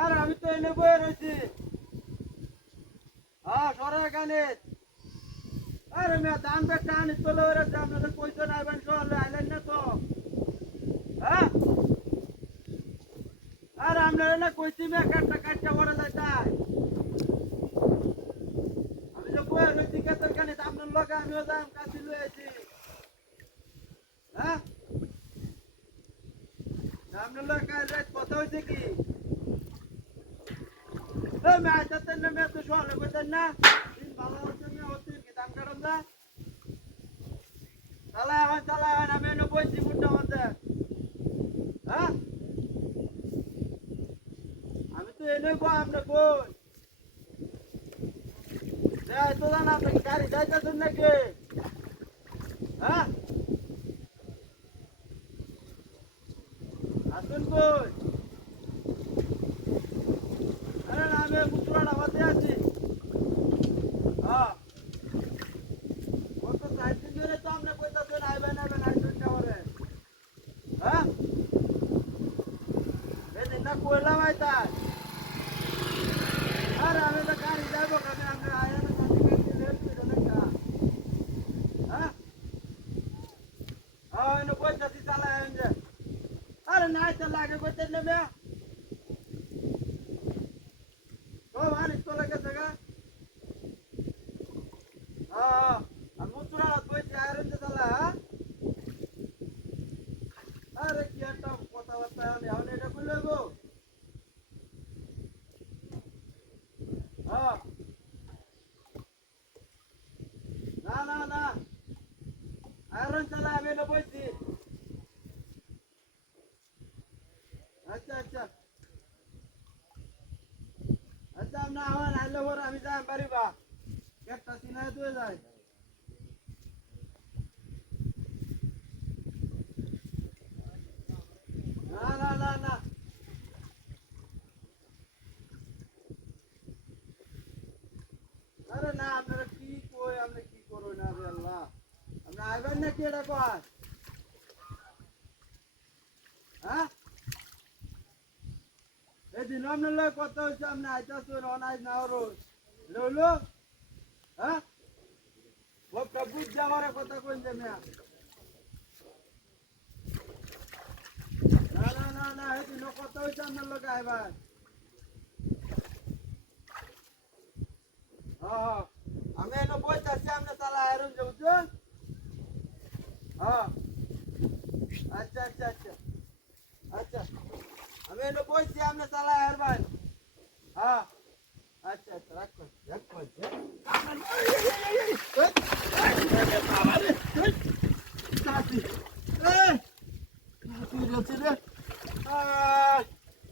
আর আমি তো এনে বয়ে রয়েছি। হ্যাঁ সরে এখানে। আরে মেয়ে দাম বেটা আনি চলে বেড়াচ্ছে আপনাদের পয়সা নাইবেন শহরে আইলেন না তো। হ্যাঁ আর আপনারা না কইছি মেয়ে কাটটা কাটটা বড় যায় তাই আমি যে বয়ে রয়েছি কেতের খানি আপনার লগে আমিও দাম কাছি লয়েছি। হ্যাঁ আপনার লগে কাজ রাত কথা হয়েছে কি মেয়ে আইতেন না মেয়ে তো শহরে কইতেন না দিন ভালো হচ্ছে মেয়ে হচ্ছে কি দাম কাটান না চালায় হয় আমি এনে বইছি মুন্ডা মধ্যে। হ্যাঁ আমি তো এনে গো আপনার কই তো জান আপনাকে গাড়ি যাইতেছেন নাকি। হ্যাঁ আসুন কই আরে না আমি মুচুরাটা হতে আছি। হ্যাঁ কত 4 দিন ধরে তো আপনি কইতাছেন আইবেন আইবেন খাবারে। হ্যাঁ এদিন না কইলাম আইতাস আরে আমি তো গাড়ি যাইব কানে আমি আয়া না কাছে কাছে রেল করে দেখা। হ্যাঁ এনে কইতাছি চালায় আইন আরে নাই তো লাগে কইতে নেবে ও মানিস তো লাগে জায়গা। আর মুচুরা কইছি আয়রন যে চালা। আরে কি একটা কথাবার্তা আমি এটা কইলে গো। হ্যাঁ না না না আয়রন চালা আমি এটা বইছি। আচ্ছা আচ্ছা আচ্ছা আপনি আমার আইলে পরে আমি যাই পারিবা একটা চিনায় দিয়ে যায়। না না না না আরে না আপনারা কি কই আপনি কি করুন না রে আল্লাহ আপনি আইবেন না কি এটা কয়। হ্যাঁ এই দিন আপনার লোক কথা হয়েছে আপনি আইতাছেন অনাইজ না রোজ লইলো। হ্যাঁ ভোগটা বুঝ যাওয়ার কথা কইন যে মেয়া না না না না এই দিন কথা হয়েছে আপনার লোক আইবার। হ্যাঁ আমি এনে বইতাছি আপনি তালা আয়রন যে বুঝছেন। হ্যাঁ আচ্ছা আচ্ছা আচ্ছা আচ্ছা আমি এনে বইছি আপনি তালা আয়রবেন। হ্যাঁ আচ্ছা আচ্ছা রাখো রাখো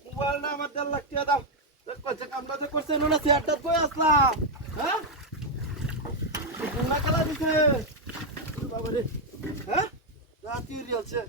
মোবাইল না আমার 1.5 লাখ টাকা দাম কামটা যে করছেন ওনা চেয়ারটা কই আসলাম। হ্যাঁ খেলা দিছে বাবা রে। হ্যাঁ রাতি রিয়ালছে